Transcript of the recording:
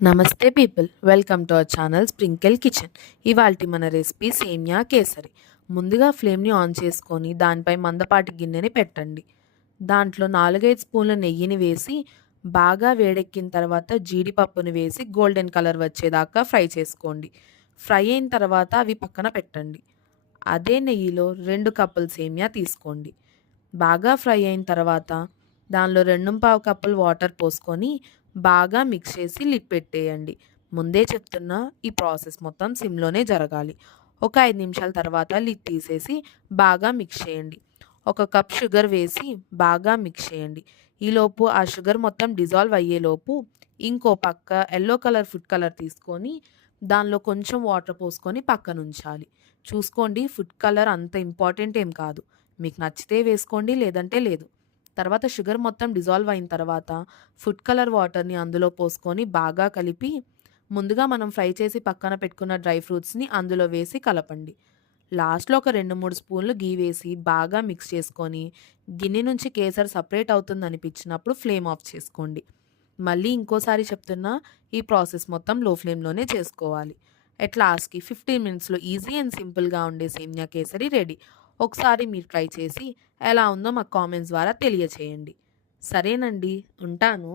నమస్తే people, welcome to our channel sprinkle kitchen. ఇవాల్టి మన రెసిపీ సేమియా కేసరి. ముందుగా ఫ్లేమ్ని ఆన్ చేసుకొని దానిపై మందపాటి గిన్నెని పెట్టండి. దాంట్లో 4-5 స్పూన్ల నెయ్యిని వేసి బాగా వేడెక్కిన తర్వాత జీడిపప్పుని వేసి గోల్డెన్ కలర్ వచ్చేదాకా ఫ్రై చేసుకోండి. ఫ్రై అయిన తర్వాత అవి పక్కన పెట్టండి. అదే నెయ్యిలో 2 కప్పులు సేమియా తీసుకోండి. బాగా ఫ్రై అయిన తర్వాత దానిలో 2.5 కప్పులు వాటర్ పోసుకొని బాగా మిక్స్ చేసి లిడ్ పెట్టేయండి. ముందే చెప్తున్నా, ఈ ప్రాసెస్ మొత్తం సిమ్లోనే జరగాలి. ఒక 5 నిమిషాల తర్వాత లిడ్ తీసేసి బాగా మిక్స్ చేయండి. 1 కప్ షుగర్ వేసి బాగా మిక్స్ చేయండి. ఈలోపు ఆ షుగర్ మొత్తం డిజాల్వ్ అయ్యేలోపు ఇంకో పక్క ఎల్లో కలర్ ఫుడ్ కలర్ తీసుకొని దానిలో కొంచెం వాటర్ పోసుకొని పక్కన ఉంచాలి. చూసుకోండి, ఫుడ్ కలర్ అంత ఇంపార్టెంట్ ఏం కాదు. మీకు నచ్చితే వేసుకోండి, లేదంటే లేదు. తర్వాత షుగర్ మొత్తం డిజాల్వ్ అయిన తర్వాత ఫుడ్ కలర్ వాటర్ని అందులో పోసుకొని బాగా కలిపి ముందుగా మనం ఫ్రై చేసి పక్కన పెట్టుకున్న డ్రై ఫ్రూట్స్ని అందులో వేసి కలపండి. లాస్ట్లో ఒక 2-3 స్పూన్లు గీ వేసి బాగా మిక్స్ చేసుకొని గిన్నె నుంచి కేసర్ సపరేట్ అవుతుంది అనిపించినప్పుడు ఫ్లేమ్ ఆఫ్ చేసుకోండి. మళ్ళీ ఇంకోసారి చెప్తున్నా, ఈ ప్రాసెస్ మొత్తం లో ఫ్లేమ్లోనే చేసుకోవాలి. ఎట్ లాస్ట్‌కి 15 మినిట్స్‌లో ఈజీ అండ్ సింపుల్‌గా ఉండే సేమియా కేసరి రెడీ. ఒకసారి మీరు ట్రై చేసి ఎలా ఉందో మాకు కామెంట్స్ ద్వారా తెలియచేయండి. సరేనండి, ఉంటాను.